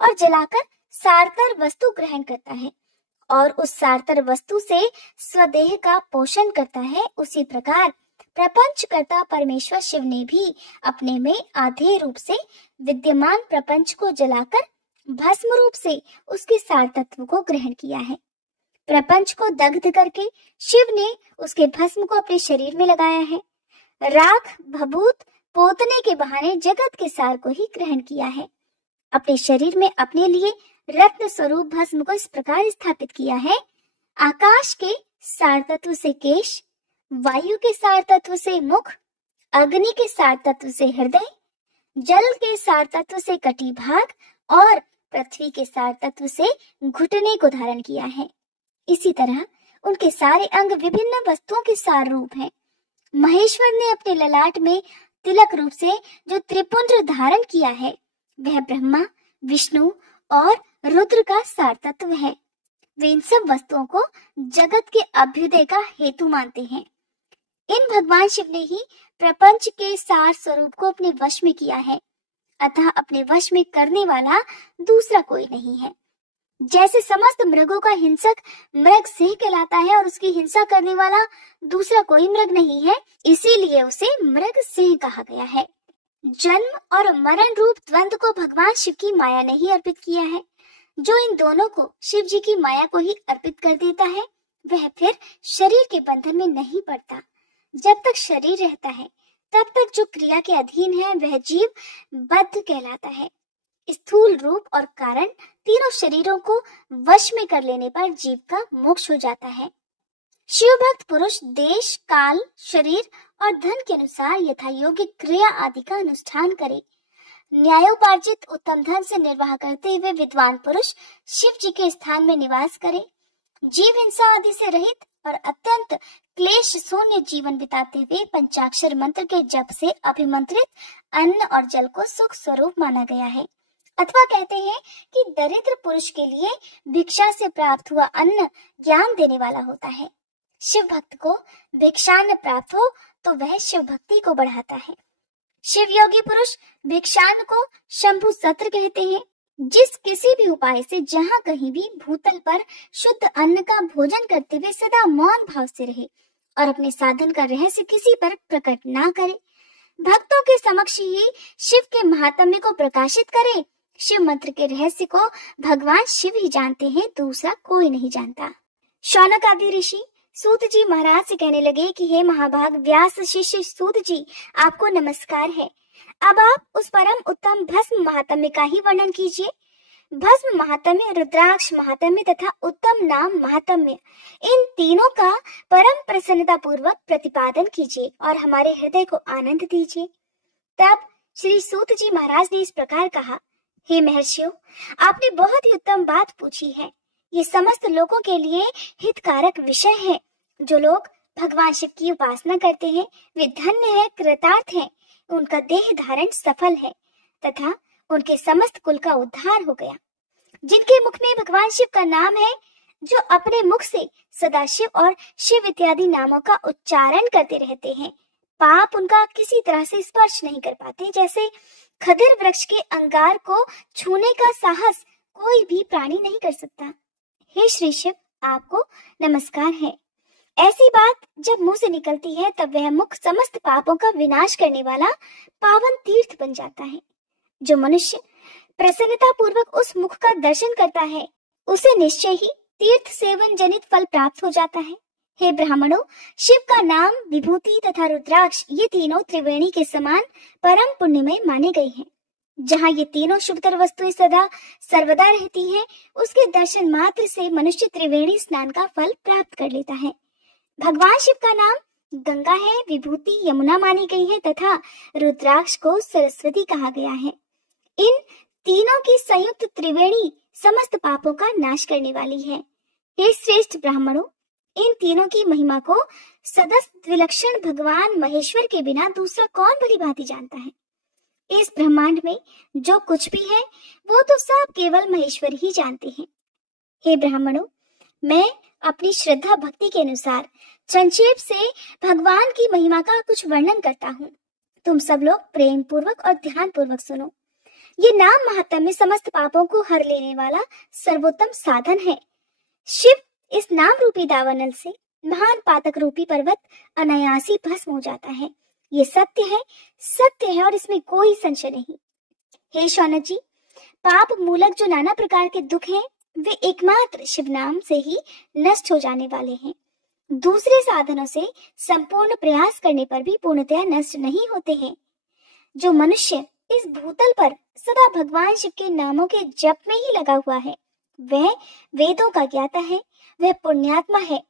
और जलाकर सारतर वस्तु ग्रहण करता है और उस सारतर वस्तु से स्वदेह का पोषण करता है, उसी प्रकार प्रपंच करता परमेश्वर शिव ने भी अपने में आधे रूप से विद्यमान प्रपंच को जलाकर भस्म रूप से उसके सार तत्व को ग्रहण किया है। प्रपंच को दग्ध करके शिव ने उसके भस्म को अपने शरीर में लगाया है। राख भभूत पोतने के बहाने जगत के सार को ही ग्रहण किया है। अपने शरीर में अपने लिए रत्न स्वरूप भस्म को इस प्रकार स्थापित किया है: आकाश के सार तत्व से केश, वायु के सार तत्व से मुख, अग्नि के सार तत्व से हृदय, जल के सार तत्व से कटिभाग और पृथ्वी के सार तत्व से घुटने को धारण किया है। इसी तरह उनके सारे अंग विभिन्न वस्तुओं के सार रूप हैं। महेश्वर ने अपने ललाट में तिलक रूप से जो त्रिपुंड धारण किया है, वह ब्रह्मा, विष्णु और रुद्र का सार तत्व है। वे इन सब वस्तुओं को जगत के अभ्युदय का हेतु मानते हैं। इन भगवान शिव ने ही प्रपंच के सार स्वरूप को अपने वश में किया है, अतः अपने वश में करने वाला दूसरा कोई नहीं है। जैसे समस्त मृगों का हिंसक मृग सिंह कहलाता है और उसकी हिंसा करने वाला दूसरा कोई मृग नहीं है, इसीलिए उसे मृग सिंह कहा गया है। जन्म और मरण रूप द्वंद्व को भगवान शिव की माया ने ही अर्पित किया है। जो इन दोनों को शिव जी की माया को ही अर्पित कर देता है वह फिर शरीर के बंधन में नहीं पड़ता। जब तक शरीर रहता है तब तक जो क्रिया के अधीन है वह जीव बद्ध कहलाता है। स्थूल रूप और कारण तीनों शरीरों को वश में कर लेने पर जीव का मोक्ष हो जाता है। शिव भक्त पुरुष देश, काल, शरीर और धन के अनुसार यथा योग्य क्रिया आदि का अनुष्ठान करे। न्यायोपार्जित उत्तम धन से निर्वाह करते हुए विद्वान पुरुष शिव जी के स्थान में निवास करे। जीव हिंसा आदि से रहित और अत्यंत क्लेश शून्य जीवन बिताते हुए पंचाक्षर मंत्र के जप से अभिमंत्रित अन्न और जल को सुख स्वरूप माना गया है। अथवा कहते हैं कि दरिद्र पुरुष के लिए भिक्षा से प्राप्त हुआ अन्न ज्ञान देने वाला होता है। शिव भक्त को भिक्षान्न प्राप्त हो तो वह शिव भक्ति को बढ़ाता है। शिव योगी पुरुष भिक्षान्न को शंभु सत्र कहते हैं। जिस किसी भी उपाय से जहाँ कहीं भी भूतल पर शुद्ध अन्न का भोजन करते हुए सदा मौन भाव से रहे और अपने साधन का रहस्य किसी पर प्रकट ना करे, भक्तों के समक्ष ही शिव के महात्म्य को प्रकाशित करे। शिव मंत्र के रहस्य को भगवान शिव ही जानते हैं, दूसरा कोई नहीं जानता। शौनक आदि ऋषि सूत जी महाराज से कहने लगे कि हे महाभाग व्यास शिष्य सूत जी, आपको नमस्कार है। अब आप उस परम उत्तम भस्म महात्म्य का ही वर्णन कीजिए। भस्म महात्म्य, रुद्राक्ष महात्म्य तथा उत्तम नाम महात्म्य, इन तीनों का परम प्रसन्नता पूर्वक प्रतिपादन कीजिए और हमारे हृदय को आनंद दीजिए। तब श्री सूत जी महाराज ने इस प्रकार कहा, हे महर्षियों, आपने बहुत ही उत्तम बात पूछी है। ये समस्त लोगों के लिए हितकारक विषय है। जो लोग भगवान शिव की उपासना करते हैं वे धन्य है, कृतार्थ हैं, उनका देह धारण सफल है तथा उनके समस्त कुल का उद्धार हो गया। जिनके मुख में भगवान शिव का नाम है, जो अपने मुख से सदा शिव और शिव इत्यादि नामों का उच्चारण करते रहते हैं, पाप उनका किसी तरह से स्पर्श नहीं कर पाते। जैसे खदिर वृक्ष के अंगार को छूने का साहस कोई भी प्राणी नहीं कर सकता। हे श्री शिव, आपको नमस्कार है। ऐसी बात जब मुंह से निकलती है तब वह मुख समस्त पापों का विनाश करने वाला पावन तीर्थ बन जाता है। जो मनुष्य प्रसन्नता पूर्वक उस मुख का दर्शन करता है उसे निश्चय ही तीर्थ सेवन जनित फल प्राप्त हो जाता है। हे ब्राह्मणों, शिव का नाम, विभूति तथा रुद्राक्ष ये तीनों त्रिवेणी के समान परम पुण्यमय माने गए हैं। जहाँ ये तीनों शुभतर वस्तुएं सदा सर्वदा रहती हैं, उसके दर्शन मात्र से मनुष्य त्रिवेणी स्नान का फल प्राप्त कर लेता है। भगवान शिव का नाम गंगा है, विभूति यमुना मानी गई है तथा रुद्राक्ष को सरस्वती कहा गया है। इन तीनों की संयुक्त त्रिवेणी समस्त पापों का नाश करने वाली है। हे श्रेष्ठ ब्राह्मणों, इन तीनों की महिमा को सदस्य विलक्षण भगवान महेश्वर के बिना दूसरा कौन भली भांति जानता है। इस ब्रह्मांड में जो कुछ भी है वो तो सब केवल महेश्वर ही जानते हैं। हे ब्राह्मणों, मैं अपनी श्रद्धा भक्ति के अनुसार संक्षेप से भगवान की महिमा का कुछ वर्णन करता हूँ। तुम सब लोग प्रेम पूर्वक और ध्यान पूर्वक सुनो। ये नाम महात्म्य में समस्त पापों को हर लेने वाला सर्वोत्तम साधन है। शिव इस नाम रूपी दावानल से महान पातक रूपी पर्वत अनायासी भस्म हो जाता है। ये सत्य है और इसमें कोई संशय नहीं। हे शौनक जी, पाप मूलक जो नाना प्रकार के दुख हैं वे एकमात्र शिव नाम से ही नष्ट हो जाने वाले हैं। दूसरे साधनों से संपूर्ण प्रयास करने पर भी पूर्णतया नष्ट नहीं होते हैं। जो मनुष्य इस भूतल पर सदा भगवान शिव के नामों के जप में ही लगा हुआ है वह वेदों का ज्ञाता है, वह पुण्यात्मा है,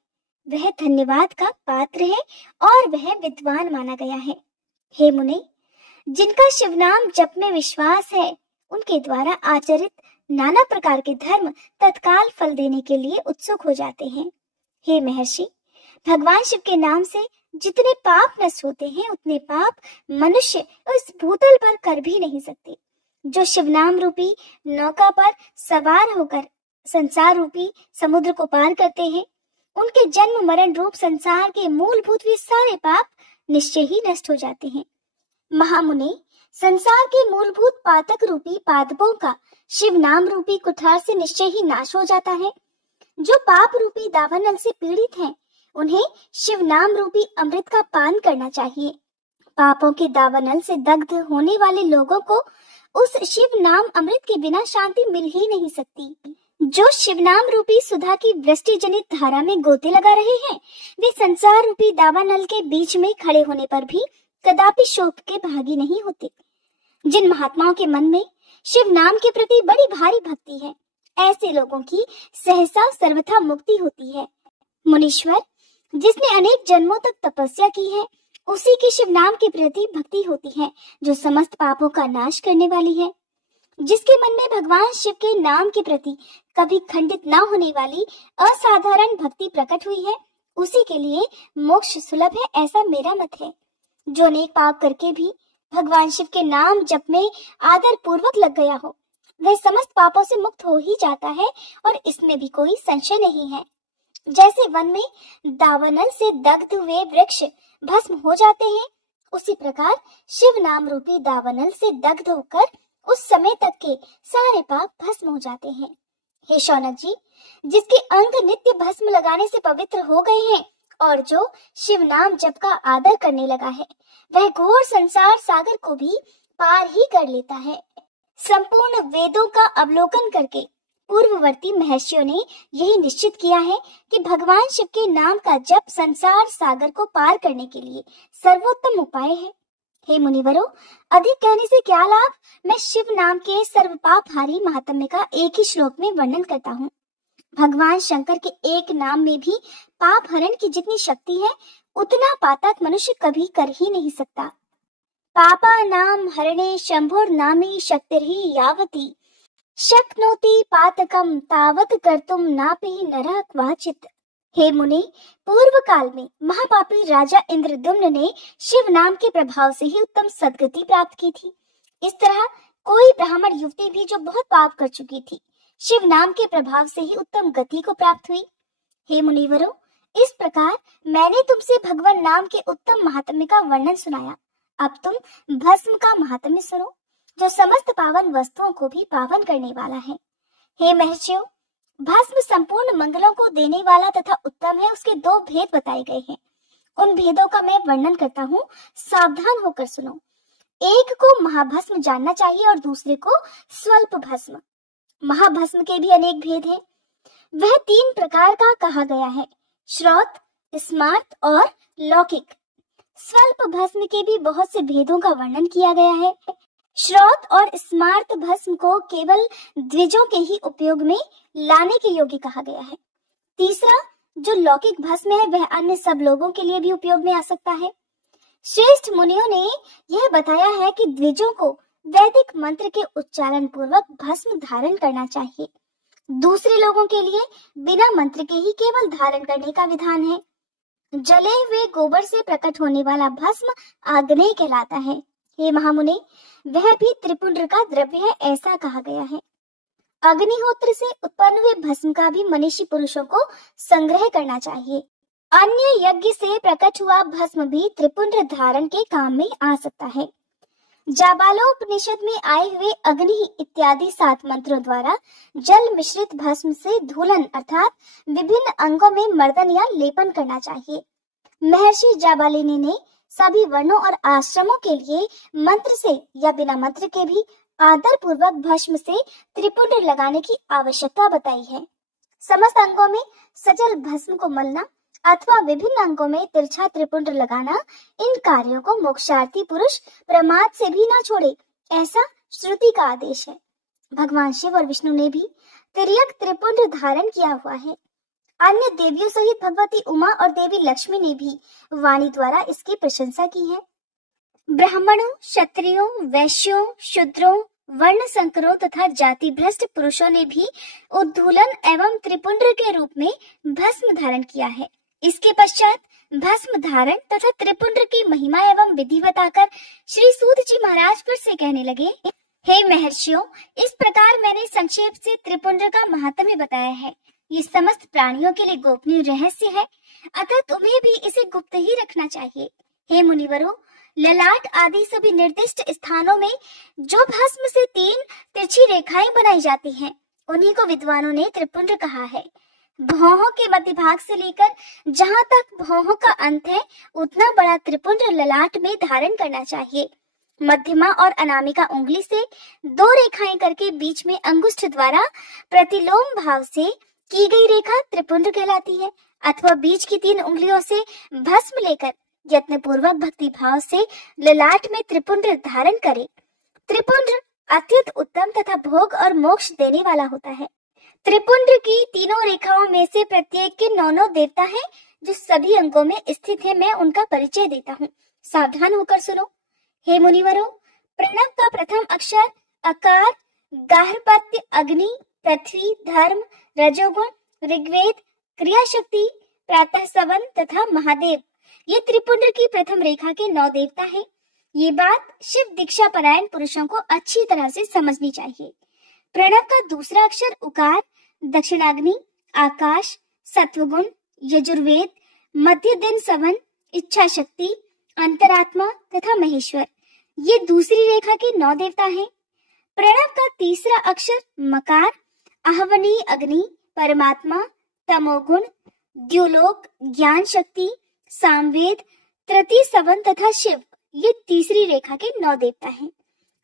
वह धन्यवाद का पात्र है और वह विद्वान माना गया है। हे मुने, जिनका शिव नाम जप में विश्वास है उनके द्वारा आचरित नाना प्रकार के धर्म तत्काल फल देने के लिए उत्सुक हो जाते हैं। हे महर्षि, भगवान शिव के नाम से जितने पाप नष्ट होते हैं उतने पाप मनुष्य इस भूतल पर कर भी नहीं सकते। जो शिव नाम रूपी नौका पर सवार होकर संसार रूपी समुद्र को पार करते हैं उनके जन्म मरण रूप संसार के मूलभूत वे सारे पाप निश्चय ही नष्ट हो जाते हैं। महामुनि, संसार के मूलभूत पातक रूपी पादपों का शिव नाम रूपी कुठार से निश्चय ही नाश हो जाता है। जो पाप रूपी दावानल से पीड़ित हैं, उन्हें शिव नाम रूपी अमृत का पान करना चाहिए। पापों के दावानल से दग्ध होने वाले लोगों को उस शिव नाम अमृत के बिना शांति मिल ही नहीं सकती। जो शिवनाम रूपी सुधा की वृष्टि जनित धारा में गोते लगा रहे हैं, वे संसार रूपी दावानल के बीच में खड़े होने पर भी कदापि शोक के भागी नहीं होते। जिन महात्माओं के मन में शिव नाम के प्रति बड़ी भारी भक्ति है, ऐसे लोगों की सहसा सर्वथा मुक्ति होती है। मुनीश्वर, जिसने अनेक जन्मों तक तपस्या की है, उसी की शिव नाम के प्रति भक्ति होती है, जो समस्त पापों का नाश करने वाली है। जिसके मन में भगवान शिव के नाम के प्रति कभी खंडित न होने वाली असाधारण भक्ति प्रकट हुई है, उसी के लिए मोक्ष सुलभ है, ऐसा मेरा मत है। जो अनेक पाप करके भी भगवान शिव के नाम जप में आदर पूर्वक लग गया हो, वह समस्त पापों से मुक्त हो ही जाता है, और इसमें भी कोई संशय नहीं है। जैसे वन में दावानल से दग्ध हुए वृक्ष भस्म हो जाते हैं, उसी प्रकार शिव नाम रूपी दावानल से दग्ध होकर उस समय तक के सारे पाप भस्म हो जाते हैं। हे शौनक जी, जिसके अंग नित्य भस्म लगाने से पवित्र हो गए हैं और जो शिव नाम जप का आदर करने लगा है, वह घोर संसार सागर को भी पार ही कर लेता है। संपूर्ण वेदों का अवलोकन करके पूर्ववर्ती महर्षियों ने यही निश्चित किया है कि भगवान शिव के नाम का जप संसार सागर को पार करने के लिए सर्वोत्तम उपाय है। हे मुनिवरों, अधिक कहने से क्या लाभ, मैं शिव नाम के सर्व पापहारी महात्म्य का एक ही श्लोक में वर्णन करता हूँ। भगवान शंकर के एक नाम में भी पाप हरण की जितनी शक्ति है, उतना पातक मनुष्य कभी कर ही नहीं सकता। पापा नाम हरणे शंभुर नामी शक्तिर्हि यावती शक्नोति पातकम तावत कर्तुम नापि नरः क्वाचित। हे मुनि, पूर्व काल में महापापी राजा इंद्रद्युम्न ने शिव नाम के प्रभाव से ही उत्तम सद्गति प्राप्त की थी। इस तरह कोई ब्राह्मण युवती भी जो बहुत पाप कर चुकी थी, शिव नाम के प्रभाव से ही उत्तम गति को प्राप्त हुई। हे मुनिवरों, इस प्रकार मैंने तुमसे भगवान नाम के उत्तम महात्म्य का वर्णन सुनाया। अब तुम भस्म का महात्म्य सुनो, जो समस्त पावन वस्तुओं को भी पावन करने वाला है। हे महर्षियों, भस्म संपूर्ण मंगलों को देने वाला तथा उत्तम है। उसके दो भेद बताए गए हैं, उन भेदों का मैं वर्णन करता हूँ, सावधान होकर सुनो। एक को महाभस्म जानना चाहिए और दूसरे को स्वल्प भस्म। महाभस्म के भी अनेक भेद हैं। वह 3 प्रकार का कहा गया है, श्रौत, स्मार्त और लौकिक। स्वल्प भस्म के भी बहुत से भेदों का वर्णन किया गया है। श्रौत और स्मार्त भस्म को केवल द्विजों के ही उपयोग में लाने के योग्य कहा गया है। तीसरा जो लौकिक भस्म है, वह अन्य सब लोगों के लिए भी उपयोग में आ सकता है। श्रेष्ठ मुनियों ने यह बताया है कि द्विजों को वैदिक मंत्र के उच्चारण पूर्वक भस्म धारण करना चाहिए। दूसरे लोगों के लिए बिना मंत्र के ही केवल धारण करने का विधान है। जले हुए गोबर से प्रकट होने वाला भस्म आग्नेय कहलाता है। हे महामुनि, वह भी त्रिपुंड का द्रव्य है, ऐसा कहा गया है। अग्निहोत्र से उत्पन्न हुए भस्म का भी मनीषी पुरुषों को संग्रह करना चाहिए। अन्य यज्ञ से प्रकट हुआ भस्म भी त्रिपुंड धारण के काम में आ सकता है। जाबालोपनिषद में आए हुए अग्नि इत्यादि 7 मंत्रों द्वारा जल मिश्रित भस्म से धूलन अर्थात विभिन्न अंगों में मर्दन या लेपन करना चाहिए। महर्षि जाबालिनी ने सभी वर्णों और आश्रमों के लिए मंत्र से या बिना मंत्र के भी आदर पूर्वक भस्म से त्रिपुंड लगाने की आवश्यकता बताई है। समस्त अंगों में सजल भस्म को मलना अथवा विभिन्न अंगों में तिरछा त्रिपुंड लगाना, इन कार्यों को मोक्षार्थी पुरुष प्रमाद से भी न छोड़े, ऐसा श्रुति का आदेश है। भगवान शिव और विष्णु ने भी तिर्यक त्रिपुंड धारण किया हुआ है। अन्य देवियों सहित भगवती उमा और देवी लक्ष्मी ने भी वाणी द्वारा इसकी प्रशंसा की है। ब्राह्मणों, क्षत्रियों, वैश्यों, शूद्रों, वर्ण संकरों तथा जाति भ्रष्ट पुरुषों ने भी उद्धूलन एवं त्रिपुंड के रूप में भस्म धारण किया है। इसके पश्चात भस्म धारण तथा त्रिपुंड की महिमा एवं विधि बताकर श्री सूत जी महाराज फिर से कहने लगे, हे महर्षियों, इस प्रकार मैंने संक्षेप से त्रिपुंड का महात्म्य बताया है। ये समस्त प्राणियों के लिए गोपनीय रहस्य है, अतः तुम्हें भी इसे गुप्त ही रखना चाहिए। हे मुनिवरों, ललाट आदि सभी निर्दिष्ट स्थानों में जो भस्म से 3 तिरछी रेखाएं बनाई जाती हैं, उन्हीं को विद्वानों ने त्रिपुंड कहा है। भौहों के मध्य भाग से लेकर जहाँ तक भौहों का अंत है, उतना बड़ा त्रिपुंड ललाट में धारण करना चाहिए। मध्यमा और अनामिका उंगली से 2 रेखाएं करके बीच में अंगुष्ठ द्वारा प्रतिलोम भाव से की गई रेखा त्रिपुंड कहलाती है। अथवा बीच की 3 उंगलियों से भस्म लेकर यत्न पूर्वक भक्ति भाव से ललाट में त्रिपुंड धारण करे। त्रिपुंड अत्यंत उत्तम तथा भोग और मोक्ष देने वाला होता है। त्रिपुंड की तीनों रेखाओं में से प्रत्येक के 9 देवता हैं जो सभी अंगों में स्थित है। मैं उनका परिचय देता हूँ, सावधान होकर सुनो। हे मुनिवरों, प्रणव का प्रथम अक्षर अकार, गार्हपत्य, अग्नि, पृथ्वी, धर्म, रजोगुण, ऋग्वेद, क्रिया शक्ति, प्रातः सवन तथा महादेव, ये त्रिपुंड की प्रथम रेखा के 9 देवता हैं। ये बात शिव दीक्षा परायण पुरुषों को अच्छी तरह से समझनी चाहिए। प्रणव का दूसरा अक्षर उकार, दक्षिणाग्नि, आकाश, सत्वगुण, यजुर्वेद, मध्य दिन सवन, इच्छा शक्ति, अंतरात्मा तथा महेश्वर, ये दूसरी रेखा के 9 देवता हैं। प्रणव का तीसरा अक्षर मकार, आहवनीय अग्नि, परमात्मा, तमोगुण, द्युलोक, ज्ञान शक्ति, सामवेद, तृतीय सवन तथा शिव, ये तीसरी रेखा के 9 देवता हैं।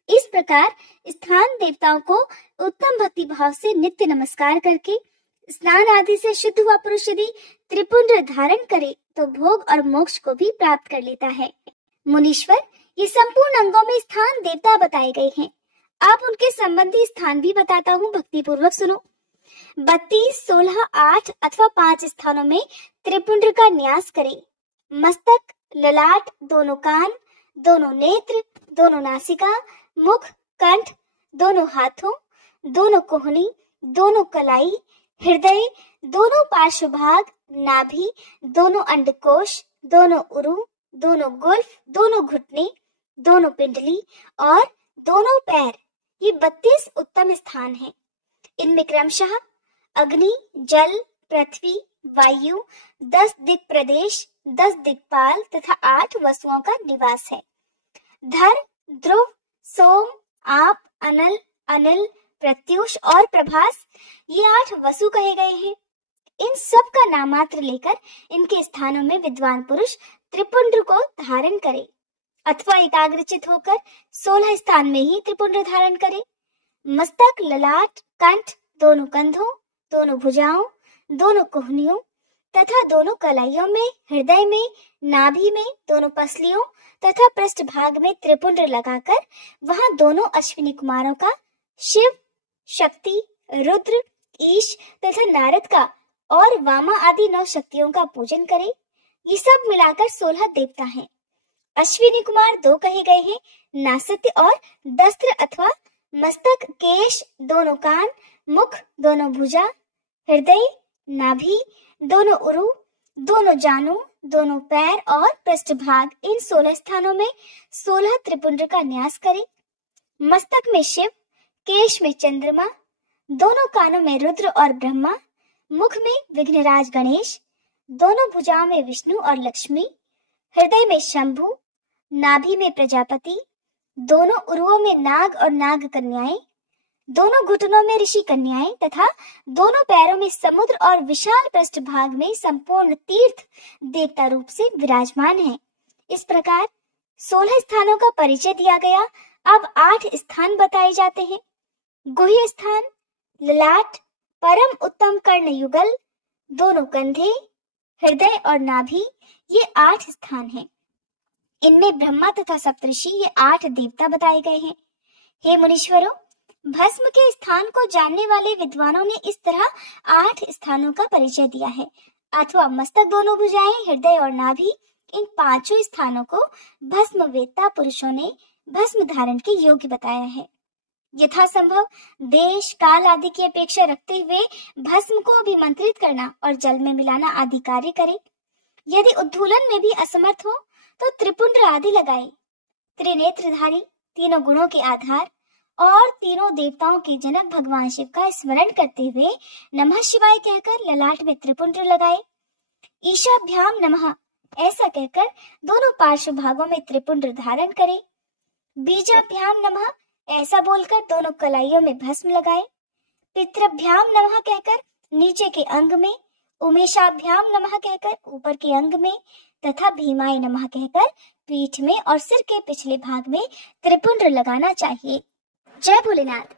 इस प्रकार स्थान देवताओं को उत्तम भक्ति भाव से नित्य नमस्कार करके स्नान आदि से शुद्ध हुआ पुरुष यदि त्रिपुंड धारण करे तो भोग और मोक्ष को भी प्राप्त कर लेता है। मुनीश्वर, ये संपूर्ण अंगों में स्थान देवता बताए गए हैं। आप उनके संबंधी स्थान भी बताता हूँ, भक्ति पूर्वक सुनो। 32, 16, 8 अथवा 5 स्थानों में त्रिपुंड का न्यास करें। मस्तक, ललाट, दोनों कान, दोनों नेत्र, दोनों नासिका, मुख, कंठ, दोनों हाथों, दोनों कोहनी, दोनों कलाई, हृदय, दोनों पार्श्व भाग, नाभि, दोनों अंडकोश, दोनों उरु, दोनों गुल्फ, दोनों घुटने, दोनों पिंडली और दोनों पैर, ये 32 उत्तम स्थान हैं। इनमें क्रमशः अग्नि, जल, पृथ्वी, वायु, 10 दिक् प्रदेश, 10 दिक्पाल तथा 8 वसुओं का निवास है। धर, ध्रुव, सोम, आप, अनल, अनिल, प्रत्युष और प्रभास, ये 8 वसु कहे गए हैं। इन सब का नामात्र लेकर इनके स्थानों में विद्वान पुरुष त्रिपुंड को धारण करे अथवा एकाग्रचित होकर 16 स्थान में ही त्रिपुंड धारण करे। मस्तक, ललाट, कंठ, दोनों कंधों, दोनों भुजाओं, दोनों कोहनियों तथा दोनों कलाइयों में, हृदय में, नाभि में, दोनों पसलियों तथा पृष्ठ भाग में त्रिपुंड लगाकर वहां दोनों अश्विनी कुमारों का, शिव, शक्ति, रुद्र, ईश तथा नारद का और वामा आदि 9 शक्तियों का पूजन करे। ये सब मिलाकर 16 देवता हैं। अश्विनी कुमार 2 कहे गए हैं, नासत्य और दस्त्र अथवा मस्तक, केश, दोनों कान, मुख, दोनों भुजा, हृदय, नाभि, दोनों उरु, दोनों जानु, दोनों पैर और पृष्ठभाग, इन 16 स्थानों में 16 त्रिपुंड का न्यास करे। मस्तक में शिव, केश में चंद्रमा, दोनों कानों में रुद्र और ब्रह्मा, मुख में विघ्नराज गणेश, दोनों भुजाओं में विष्णु और लक्ष्मी, हृदय में शंभु, नाभि में प्रजापति, दोनों उरुओं में नाग और नाग कन्याएं, दोनों घुटनों में ऋषि कन्याएं तथा दोनों पैरों में समुद्र और विशाल पृष्ठभाग में संपूर्ण तीर्थ देवता रूप से विराजमान है। इस प्रकार 16 स्थानों का परिचय दिया गया। अब 8 स्थान बताए जाते हैं। गुह्य स्थान, ललाट, परम उत्तम कर्ण युगल, दोनों कंधे, हृदय और नाभि, ये 8 स्थान हैं। इनमें ब्रह्मा तथा सप्तऋषि, ये 8 देवता बताए गए हैं। हे मुनीश्वरों, भस्म के स्थान को जानने वाले विद्वानों ने इस तरह 8 स्थानों का परिचय दिया है। अथवा मस्तक, दोनों भुजाएं, हृदय और नाभि, इन 5 स्थानों को भस्म वेत्ता पुरुषों ने भस्म धारण के योग्य बताया है। यथासंभव देश, काल आदि की अपेक्षा रखते हुए भस्म को अभिमंत्रित करना और जल में मिलाना आदि कार्य करे। यदि उद्धूलन में भी असमर्थ हो तो त्रिपुंड आदि लगाए। त्रिनेत्रधारी, तीनों गुणों के आधार और तीनों देवताओं के जनक भगवान शिव का स्मरण करते हुए नमः शिवाय कहकर ललाट में त्रिपुंड लगाए। ईशाभ्याम नमः ऐसा कहकर दोनों पार्श्व भागों में त्रिपुंड धारण करे। बीजाभ्याम नमः ऐसा बोलकर दोनों कलाइयों में भस्म लगाए। पितृभ्याम नमः कहकर नीचे के अंग में, उमेशाभ्याम नमः कहकर ऊपर के अंग में तथा भीमाय नमः कहकर पीठ में और सिर के पिछले भाग में त्रिपुंड लगाना चाहिए। जय भोलेनाथ।